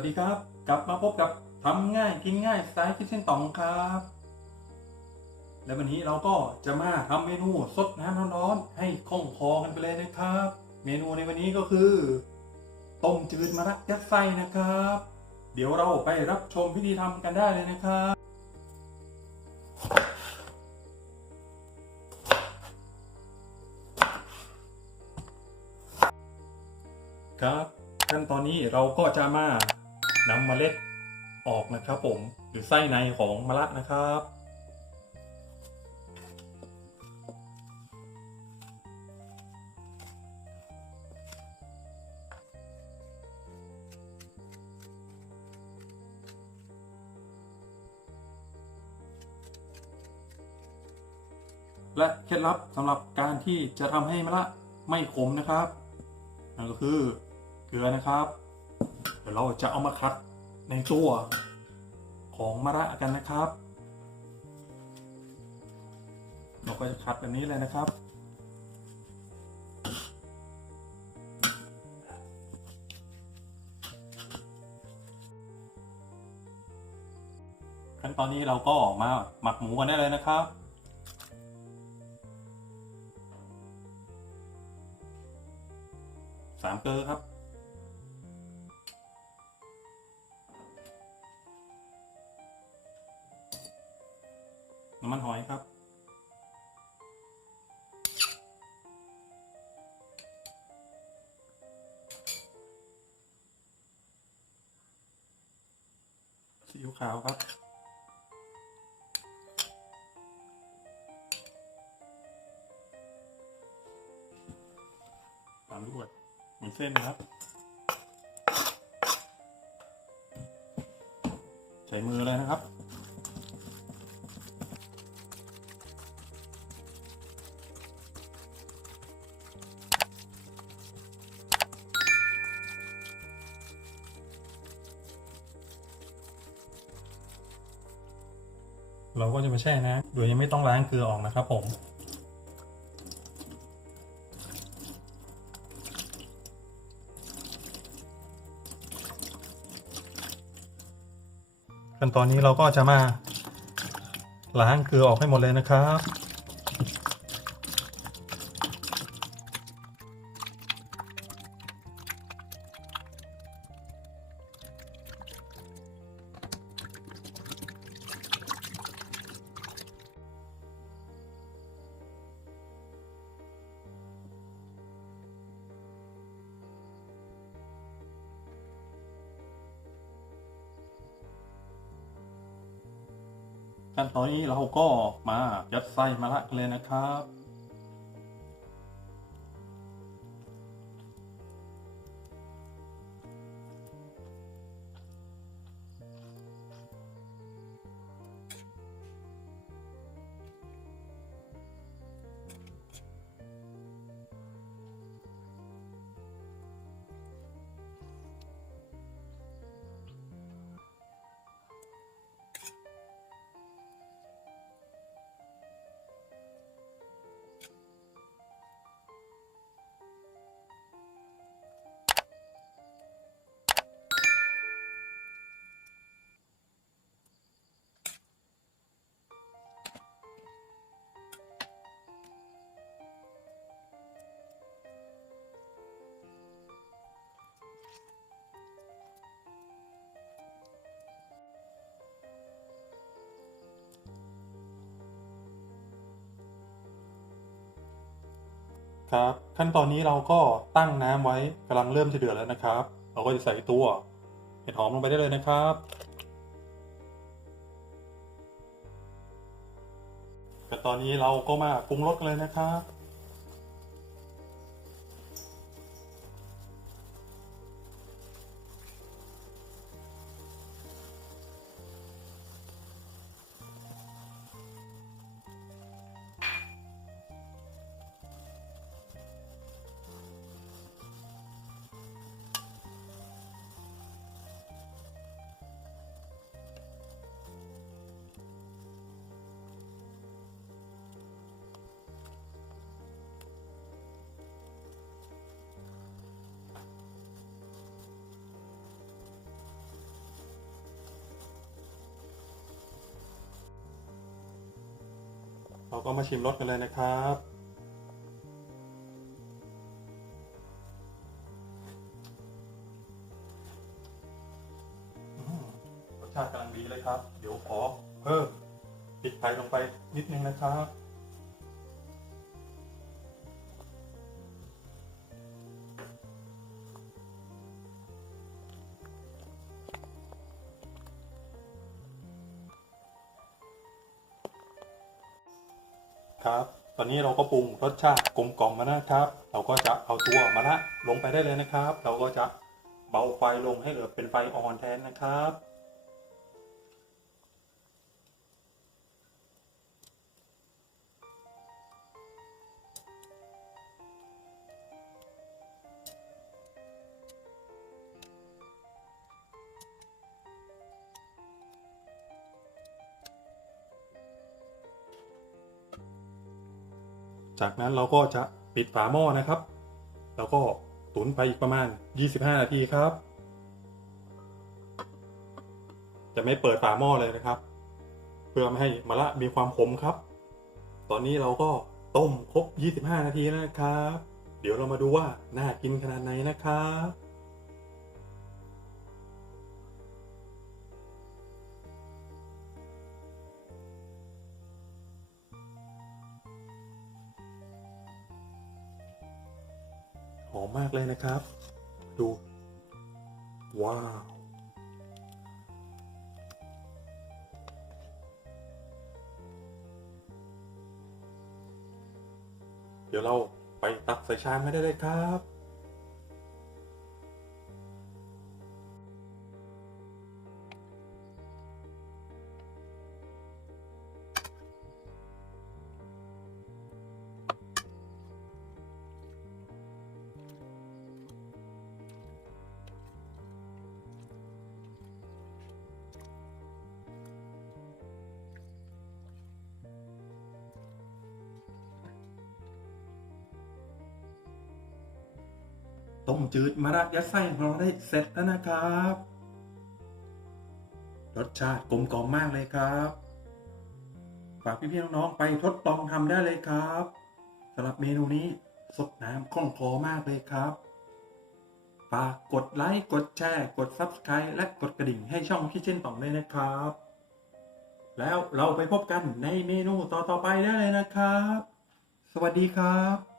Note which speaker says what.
Speaker 1: วัสดีครับ กลับมาพบกับทำง่ายกินง่ายสไตล์คิดเส้นตองครับ และวันนี้เราก็จะมาทำเมนูสดน้ำร้อนๆให้คล่องคอกันไปเลยนะครับ เมนูในวันนี้ก็คือต้มจืดมะระยัดไส้นะครับ เดี๋ยวเราไปรับชมพิธีทำกันได้เลยนะครับครับขั้นตอนนี้เราก็จะมา นำเมล็ดออกนะครับผมหรือไส้ในของมะระนะครับ และเคล็ดลับสำหรับการที่จะทำให้มะระไม่ขมนะครับนั่นก็คือเกลือนะครับ เดี๋ยวเราจะเอามาคัดในตัวของมะระกันนะครับ เราก็จะคัดแบบนี้เลยนะครับขั้นตอนนี้เราก็ออกมาหมักหมูกันได้เลยนะครับ สามเกลือครับำมันหอยครับ ซีอิ๊วขาวครับตามด้วยหมูเส้นนะครับ ใช้มือเลยนะครับ เราก็จะมาแช่นะโดยยังไม่ต้องล้างเกลือออกนะครับผมขั้นตอนนี้เราก็จะมาล้างเกลือออกให้หมดเลยนะครับ ขั้นตอนนี้เราก็มายัดไส้มะระกันเลยนะครับ ครับ ขั้นตอนนี้เราก็ตั้งน้ำไว้กำลังเริ่มจะเดือดแล้วนะครับ เราก็จะใส่ตัวเห็ดหอมลงไปได้เลยนะครับ แต่ตอนนี้เราก็มาปรุงรสกันเลยนะครับ เราก็มาชิมรสกันเลยนะครับ รสชาติกำลังดีเลยครับ เดี๋ยวขอเพิ่มติดไทยลงไปนิดนึงนะครับ ครับ ตอนนี้เราก็ปรุงรสชาติกลมกล่อมมานะครับ เราก็จะเอาตัวมะระลงไปได้เลยนะครับ เราก็จะเบาไฟลงให้เหลือเป็นไฟอ่อนแทนนะครับ จากนั้นเราก็จะปิดฝาหม้อนะครับ แล้วก็ตุ๋นไปอีกประมาณ 25 นาทีครับ จะไม่เปิดฝาหม้อเลยนะครับ เพื่อไม่ให้มะละมีความขมครับ ตอนนี้เราก็ต้มครบ 25 นาทีแล้วนะครับ เดี๋ยวเรามาดูว่าน่ากินขนาดไหนนะครับ มากเลยนะครับ ดู ว้าว เดี๋ยวเราไปตักใส่ชามไม่ได้เลยครับ ต้มจืดมะระยัดไส้ของเราได้เสร็จแล้วนะครับ รสชาติกลมกล่อมมากเลยครับฝากพี่ๆน้องๆไปทดลองทำได้เลยครับสำหรับเมนูนี้สดน้ำคล่องคอมากเลยครับฝากกดไลค์กดแชร์กด Subscribe และกดกระดิ่งให้ช่องพี่เช่นต่องเลยนะครับ แล้วเราไปพบกันในเมนูต่อๆไปได้เลยนะครับ สวัสดีครับ